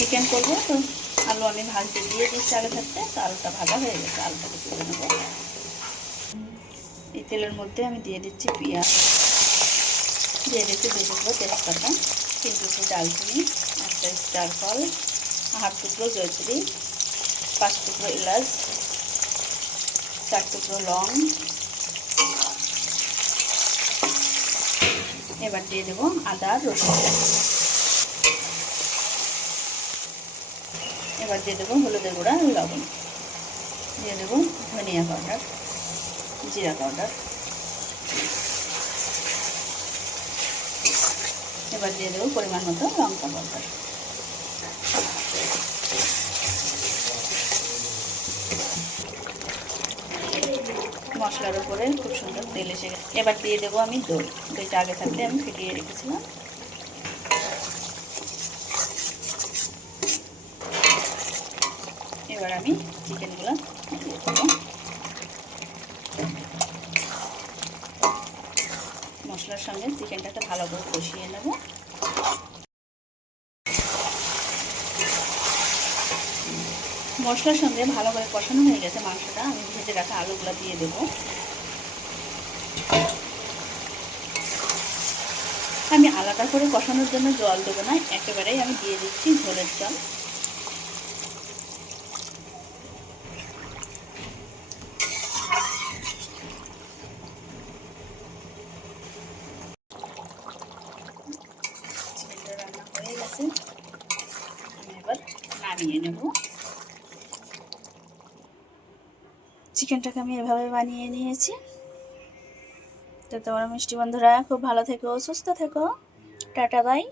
Chicken করবো, তো আলু আমি ভাজতে দিয়ে দিচ্ছি আগে থাকতে। তো আলুটা ভাজা হয়ে গেছে, আলুটাকে তুলে নেবো। এই তেলের মধ্যে আমি দিয়ে দিচ্ছি পেঁয়াজ, দিয়ে দিচ্ছি 2 টুকরো তেজপাতা, 3 টুকরো ডালচিনি, 1টা স্টার ফল, 1/2 টুকরো জয়ত্রী, 5 টুকরো এলাচ, 4 টুকরো লং। এবার দিয়ে দেবো আদা রসুন। এবার দিয়ে দেবো হলুদের গুঁড়া, লবণ, দিয়ে দেবো ধনিয়া পাউডার, জিরা পাউডার। এবার দিয়ে দেবো পরিমাণ মতো লঙ্কা পাউডার। মশলার উপরে খুব সুন্দর তেল এসে গেছে। এবার দিয়ে দেবো আমি দই। দইটা আগে থাকতে আমি ফেটিয়ে রেখেছিলাম। এবার আমি চিকেনগুলো দিয়ে দেবো। মশলার সঙ্গে চিকেনটাকে ভালো করে কষিয়ে নেব। মশলার সঙ্গে ভালো করে কষানো হয়ে গেছে মাংসটা, আমি ভেজে রাখা আলুগুলো দিয়ে দেব। আমি আলাদা করে কষানোর জন্য জল দেবো না, একেবারেই আমি দিয়ে দিচ্ছি ঝোলের জল। চিকেনটা রান্না হয়ে গেছে, আমি এবার নামিয়ে নেব। চিকেনটাকে আমি এভাবে বানিয়ে নিয়েছি। তো তোমরা মিষ্টি বন্ধুরা খুব ভালো থেকো, সুস্থ থেকো। Tata bye.